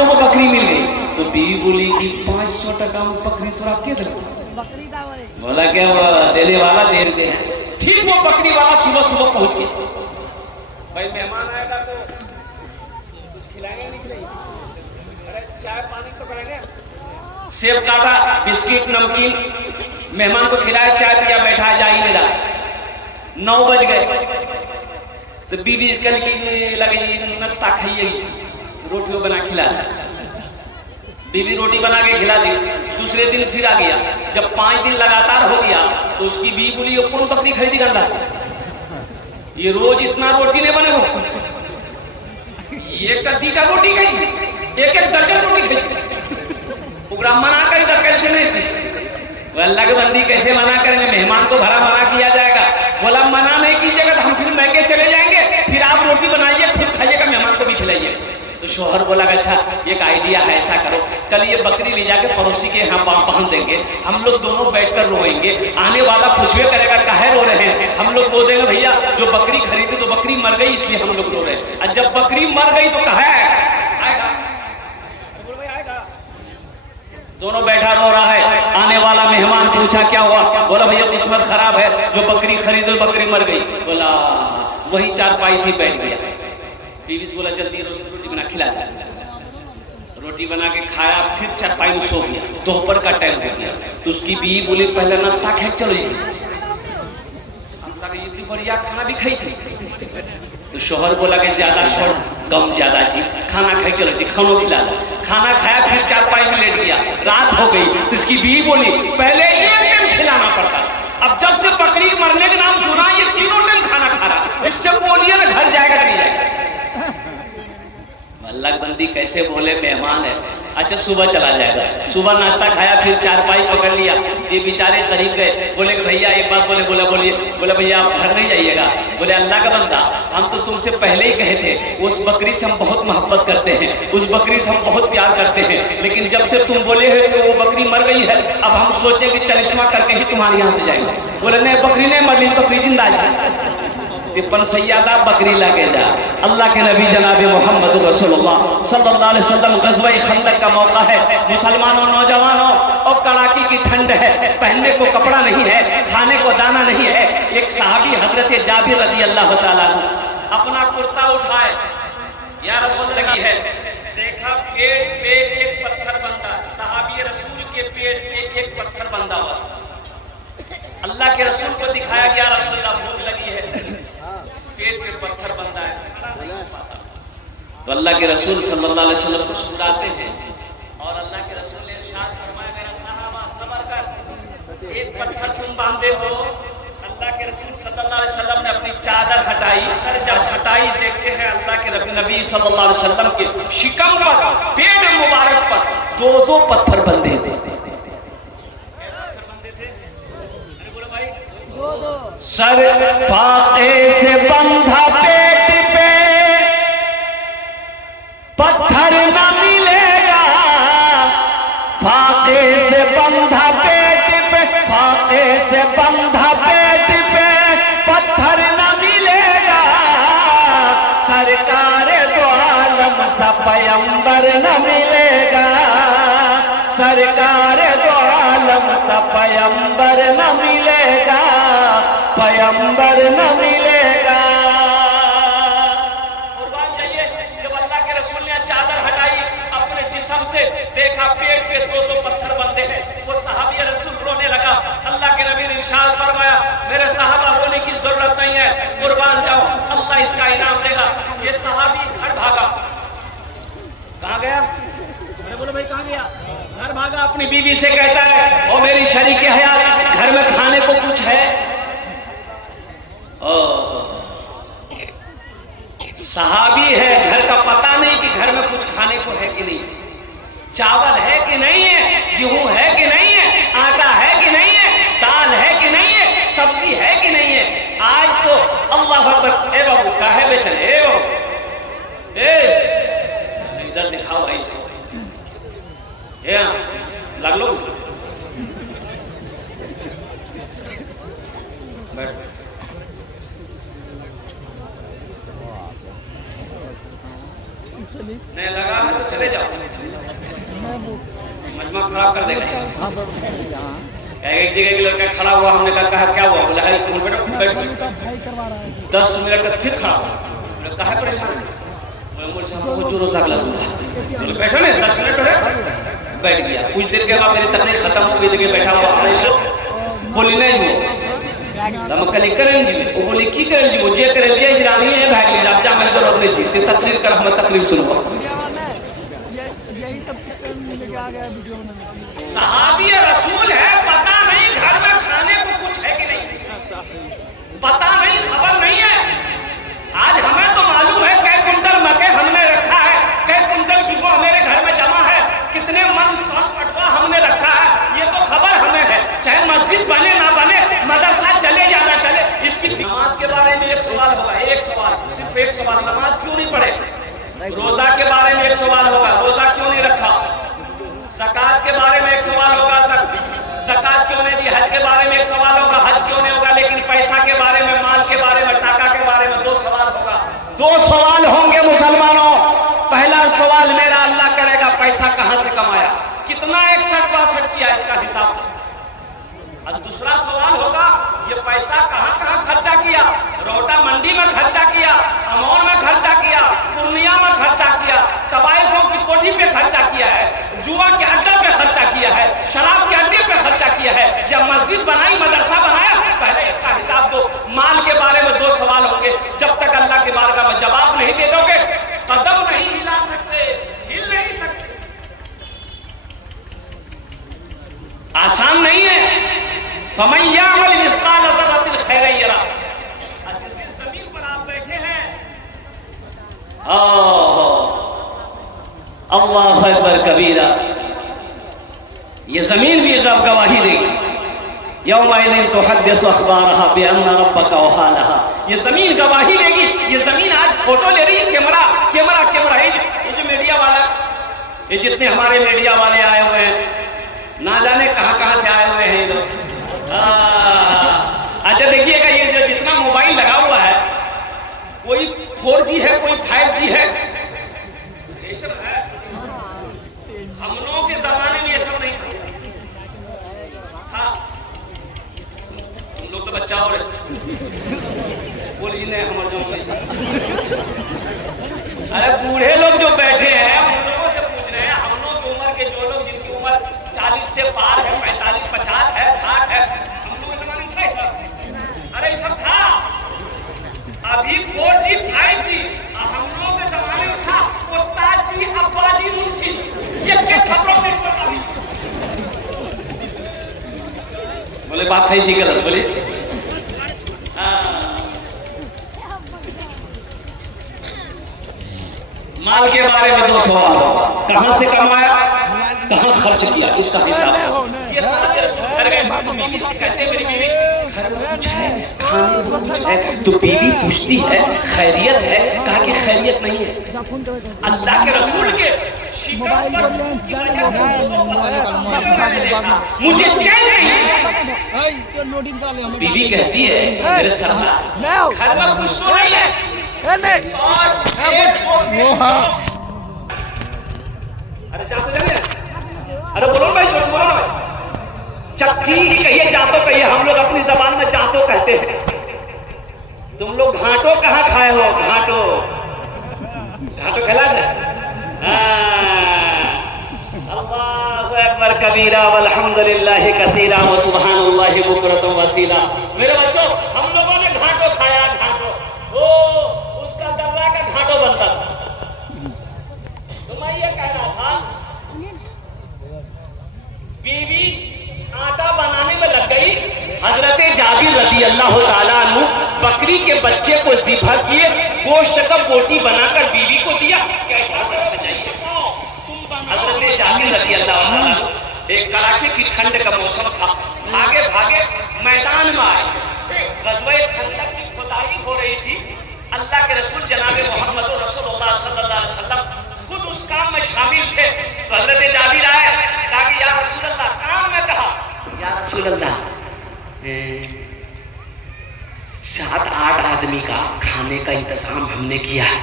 500 में बकरी मिल गई। तो बीवी बोली कि 500 टका में बकरी थोड़ा के दे। बोला क्या देने वाला दे दे। ठीक वो बकरी वाला सुबह सुबह पहुंच गया। भाई मेहमान आएगा तो कुछ खिलाएंगे नहीं खिलाएंगे? अरे चाय पानी तो करेंगे। सेब काटा, बिस्किट, नमकीन, मेहमान को खिलाया, चाय पिया, बैठा, जा ही मिला। 9 बज गए तो बीवी कल की लगी नाश्ता खाइएगी, रोटी बना खिला। बीवी रोटी बना के खिला दी। दूसरे दिन फिर आ गया। जब 5 दिन लगातार हो गया तो उसकी बीवी बोली ये कौन बकरी खरीदी गंदा, ये रोज इतना रोटी नहीं बने हो, ये कद्दी का रोटी खाई, एक दर्जन रोटी खाई। पूरा मना कर इधर कैसे नहीं थी। अल्लाह के बंदी कैसे मना करेंगे? मेहमान को भरा मना किया जाएगा। बोला मना नहीं कीजिएगा तो हम फिर मैके चले जाएंगे, फिर आप रोटी बनाइए, खुद खाइएगा, मेहमान को भी खिलाइए। तो शोहर बोला अच्छा एक आइडिया है, ऐसा करो कल ये बकरी ले जाके पड़ोसी के यहाँ बांध देंगे, हम लोग दोनों बैठकर रोएंगे, आने वाला पूछवे करेगा काहे रो रहे हैं, हम लोग बोल देंगे भैया जो बकरी खरीदे तो बकरी मर गई इसलिए हम लोग रो रहे हैं, और जब बकरी मर गई तो कहा आएगा। दोनों बैठा रो रहा है। आने वाला मेहमान पूछा क्या हुआ? बोला भैया किस्मत खराब है, जो बकरी खरीदो बकरी मर गई। बोला वही चारपाई थी बैठ गया। बीवी से बोला जल्दी रोटी बना खिला। रोटी बना के खाया, फिर चारपाई में सो गया। दोपहर का टाइम हो गया तो उसकी बीवी बोली पहले नाश्ता खाए चलो जी, इतनी बढ़िया खाना भी खाई थी। तो शोहर बोला कि ज्यादा शोर कम ज्यादा जी, खाना खाई चलो जी, खानो खिला। खाना खाया, फिर चारपाई में लेट गया। रात हो गई तो इसकी बीवी बोली पहले एक टाइम खिलाना पड़ता, अब जब से बकरी मरने का नाम सुना ये तीनों टाइम खाना खा रहा, इससे बोलिए ना घर जाएगा नहीं जाएगा। अल्लाह बंदी कैसे बोले मेहमान है। अच्छा सुबह चला जाएगा, सुबह नाश्ता खाया, फिर चारपाई पकड़ लिया। ये बेचारे करीब गए, बोले कि भैया एक बात बोले। बोलिए। बोले भैया आप घर नहीं जाइएगा। बोले अल्लाह का बंदा हम तो तुमसे पहले ही कहे थे उस बकरी से हम बहुत मोहब्बत करते हैं, उस बकरी से हम बहुत प्यार करते हैं, लेकिन जब से तुम बोले हो कि वो बकरी मर गई है अब हम सोचे कि चलिस्मा करके ही तुम्हारे यहाँ से जाएंगे। बोले नहीं बकरी नहीं मर गई, बकरी जिंदा है। तिरपन सैयादा बकरी लगे जा। अल्लाह के नबी जनाब मोहम्मद रसूलुल्लाह सल्लल्लाहु अलैहि वसल्लम गज़वा खंदक का मौका है, मुसलमानों नौजवानों और कड़ाकी की ठंड है, पहनने को कपड़ा नहीं है, खाने को दाना नहीं है। एक सहाबी हजरत जाबिर रज़ी अल्लाह तआला अपना कुर्ता उठाए, या रसूल लगी है, देखा पेट पे एक पत्थर बंधा, सहाबी रसूल के पेट पे एक पत्थर बंधा हुआ। अल्लाह के रसूल को दिखाया गया रसूलुल्लाह भूख लगी है, पेट पे पत्थर बंधा है। तो अल्लाह के रसूल सल्लल्लाहु अलैहि वसल्लम को सुलाते हैं और अल्लाह के रसूल ने इरशाद फरमाया मेरा सहाबा सब्र कर, एक पत्थर तुम बांधे हो। अल्लाह के रसूल सल्लल्लाहु अलैहि वसल्लम ने अपनी चादर हटाई, और जब हटाई देखते हैं अल्लाह के नबी सल्लल्लाहु अलैहि वसल्लम के शिकम पर, पेट मुबारक पर 2-2 पत्थर बंधे थे। सर फाके से बंधा पेट पे पत्थर न मिलेगा, फाके से बंधा पेट पे, फाके से बंधा पेट पे पत्थर न मिलेगा, सरकार दो आलम सा पैगंबर न मिलेगा, सरकार दो आलम सा पैगंबर न मिलेगा, पैगंबर न मिलेगा। कुर्बान जाइए, जब अल्लाह के रसूल ने चादर हटाई अपने जिस्म से, देखा पेट पे 2-2 पत्थर बंधे हैं, वो सहाबी रसूल रोने लगा। अल्लाह के नबी ने इरशाद फरमाया मेरे सहाबा रोने की जरूरत नहीं है, कुर्बान जाओ अल्लाह इसका इनाम देगा। ये सहाबी घर भागा। कहाँ गया? मैंने बोला भाई कहाँ गया? घर भागा, अपनी बीवी से कहता है ओ मेरी शरीके हयात घर में खाने को कुछ है? सहाबी है, घर का पता नहीं कि घर में कुछ खाने को है कि नहीं, चावल है कि नहीं है, गेहूं है कि नहीं है, आटा है कि नहीं है, दाल है कि नहीं है, सब्जी है कि नहीं है। आज तो अल्लाह अकबर, ए बाबू काहे बेचन, ए बाबू ए इधर दिखाओ भाई, लग लो बैठ। नहीं लगा है तो चले जाओ, मजमा खराब कर देगा। एक जगह के लड़का खड़ा हुआ, हमने कहा क्या हुआ? बोला है तुम बैठो 10 मिनट तक फिर खड़ा हुआ, कहा परेशान जोरों तक लगा, बैठो ना 10 मिनट बैठ गया। कुछ देर के बाद मेरी तकलीफ खत्म हो गई, देखिए बैठा हुआ बोली नहीं वो हम कल करेंगे, वो बोली की करेंगे, वो जे करे लिए इजरानी है भाग ले जा, मैं जरूरत नहीं थी तकलीफ कर, हम तकलीफ सुनो। यही सब सिस्टम लेके आ गया वीडियो में। सहाबी रसूल है, पता नहीं घर में खाने को कुछ है कि नहीं, पता नहीं, खबर नहीं है। आज हमें तो मालूम है कई कुंटल मकई हमने रखा है, कई कुंटल बिगो मेरे घर में जमा है, कितने मन सौ पटवा हमने रखा है, ये तो खबर हमें है। चाहे मस्जिद बने ना बने, मदरसा चले या ना चले। इसकी नमाज के बारे में एक सवाल होगा, एक सवाल, सिर्फ एक सवाल, नमाज क्यों नहीं पढ़े? रोजा के बारे में एक सवाल होगा, रोजा क्यों नहीं रखा? ज़कात के बारे में एक सवाल होगा, ज़कात क्यों नहीं दी? हज के बारे में एक सवाल होगा, हज क्यों नहीं होगा? लेकिन पैसा के बारे में, माल के बारे में, टाका के बारे में 2 सवाल होगा। 2 सवाल होंगे मुसलमानों। पहला सवाल मेरा अल्लाह करेगा पैसा कहां से कमाया, कितना 61-62 किया, इसका हिसाब। और दूसरा सवाल होगा ये पैसा कहां कहां खर्चा किया, रोटा मंडी में खर्चा किया, अमौर में खर्चा किया, पूर्णिया में खर्चा किया, तबाइफों की कोठी पे खर्चा किया है, जुआ के अड्डे पे खर्चा किया है, शराब के अड्डे पे खर्चा किया है, या मस्जिद बनाई, मदरसा बनाया। पहले इसका हिसाब दो। माल के बारे में 2 सवाल होंगे। जब तक अल्लाह के बारगाह में जवाब नहीं दे दोगे, कदम नहीं हिला सकते, हिल नहीं सकते। आसान नहीं है। फमैया अमल मिस्काल ज़र्रतिन खैरन यरा। जिस जमीन पर आप बैठे हैं, अल्लाहु अकबर कबीरा, ये जमीन भी रब गवाही देगी। यौमइज़िन तुहद्दिसु अख़बारहा बिअन्ना रब्बका वहालहा। ये जमीन गवाही देगी। ये जमीन आज फोटो ले रही है, कैमरा कैमरा कैमरा। ये जो मीडिया वाला, ये जितने हमारे मीडिया वाले आए हुए हैं, ना जाने कहां से आए हुए हैं ये लोग। अच्छा देखिएगा, ये जो जितना मोबाइल लगा हुआ है, कोई 4G है, कोई 5G है, ये सब है। हम लोगों के जमाने में ये सब नहीं था। हम लोग तो बच्चा और बोलिए नहीं, हमारे अरे बूढ़े लोग जो बैठे हैं, हम लोगों से पूछ रहे हैं, हम लोग की उम्र के जो लोग, जिनकी उम्र 40 से पार है, 45, 50 है, 60 है, हम लोग के जमाने में था सब। अरे सब था। अभी 4G 5G, हम लोगों के जमाने में था उस्ताद जी, अब्बा जी, मुंशी, ये क्या खबरों में बोले बात सही जी गलत बोले। माल के बारे में 2 सवाल होगा, कहां से कमाया, कहां खर्च किया, इसका हिसाब। ये कहते मेरी बीवी कुछ है, खाने को कुछ है, तो बीवी पूछती है खैरियत है, कहा कि खैरियत नहीं है। अल्लाह के रसूल के मुझे चैन नहीं। बीवी कहती है मेरे सरदार घर में कुछ तो नहीं है। अरे जाते जाने, अरे बोलो भाई, बोलो भाई, चक्की ही कहिए, जातो कहिए, हम लोग अपनी जबान में जातो कहते हैं। तुम लोग घाटो कहाँ खाए हो? घाटो घाटो खिला जाए। अल्लाहु अकबर कबीरा वल्हम्दुलिल्लाह कसीरा व सुब्हानल्लाहि बुकरतम वसीला। मेरे बच्चों, हम लोगों ने घाटो खाया, घाटो, वो उसका दर्रा का घाटो बनता था। तो मैं ये कह रहा था, बीवी आटा बनाने में लग गई। हजरत जाबिर रज़ी अल्लाह ताला अन्हु बकरी के बच्चे को ज़िबह किए, गोश्त का बोटी बनाकर बीवी को दिया। कैसा करना चाहिए? हजरत जाबिर रज़ी अल्लाह ताला अन्हु, एक कड़ाके की ठंड का मौसम था, भागे भागे मैदान में आए। ग़ज़वा खंदक की खुदाई हो रही थी। अल्लाह के रसूल जनाब मोहम्मद रसूलुल्लाह सल्लल्लाहु अलैहि वसल्लम खुद उस काम में शामिल थे। तो हजरत जाबिर आए, कहा कि या रसूलल्लाह, काम में कहा या रसूलल्लाह 7-8 आदमी का खाने का इंतजाम हमने किया है,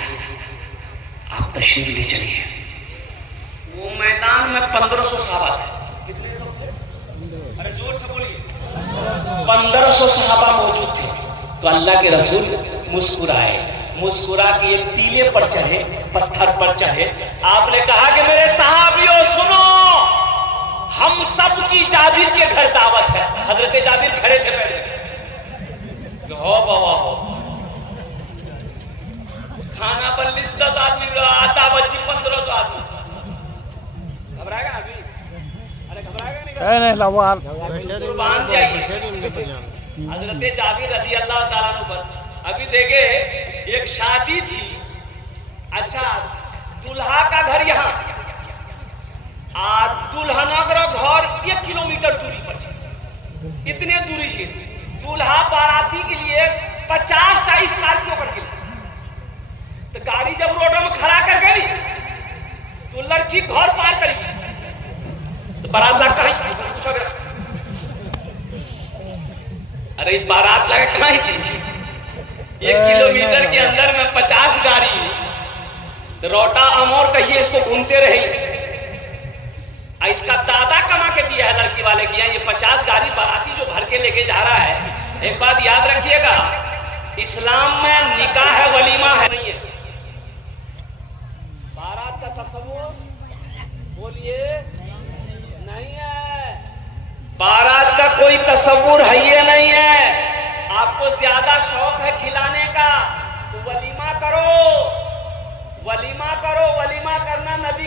आप तशरीफ ले चलिए। वो मैदान में 1500 सहाबा थे। कितने लोग थे? अरे जोर से बोलिए। 1500 सहाबा मौजूद थे। तो अल्लाह के रसूल मुस्कुराए, मुस्कुरा के एक टीले पर चढ़े, पत्थर पर चढ़े। आपने कहा कि मेरे सहाबियों सुनो, हम सब की जाबिर के घर दावत है। हजरत जाबिर खड़े थे पहले, हो बाबा हो, खाना पर 10 आदमी, आता बच्ची 1500 आदमी। घबराएगा अभी? अरे घबराएगा नहीं, कुर्बान जाइए। हजरत जाबिर रज़ी अल्लाह ताला अन्हु पर अभी देखे एक शादी थी। अच्छा, दुल्हा का घर यहाँ, दुल्हना का घर 1 किलोमीटर दूरी पर थी। इतने दूरी से दूल्हा बाराती के लिए 50 का स्कॉर्पियो करके, तो गाड़ी जब रोड में खड़ा कर गई तो लड़की घर पार करी, तो बारात लगा कहीं, अरे बारात लगा कहीं की 1 किलोमीटर के अंदर में 50 गाड़ी, तो रोटा अमोर कहिए इसको घूमते रही। इसका दादा कमा के दिया है लड़की वाले किया, ये 50 गाड़ी बाराती जो भर के लेके जा रहा है। एक बात याद रखिएगा, इस्लाम में निकाह है, वलीमा है नहीं है। बारात का तस्वुर बोलिए नहीं है, बारात का कोई तस्वुर है ये नहीं है। आपको ज्यादा शौक है खिलाने का तो वलीमा करो, वलीमा करो। वलीमा करना नबी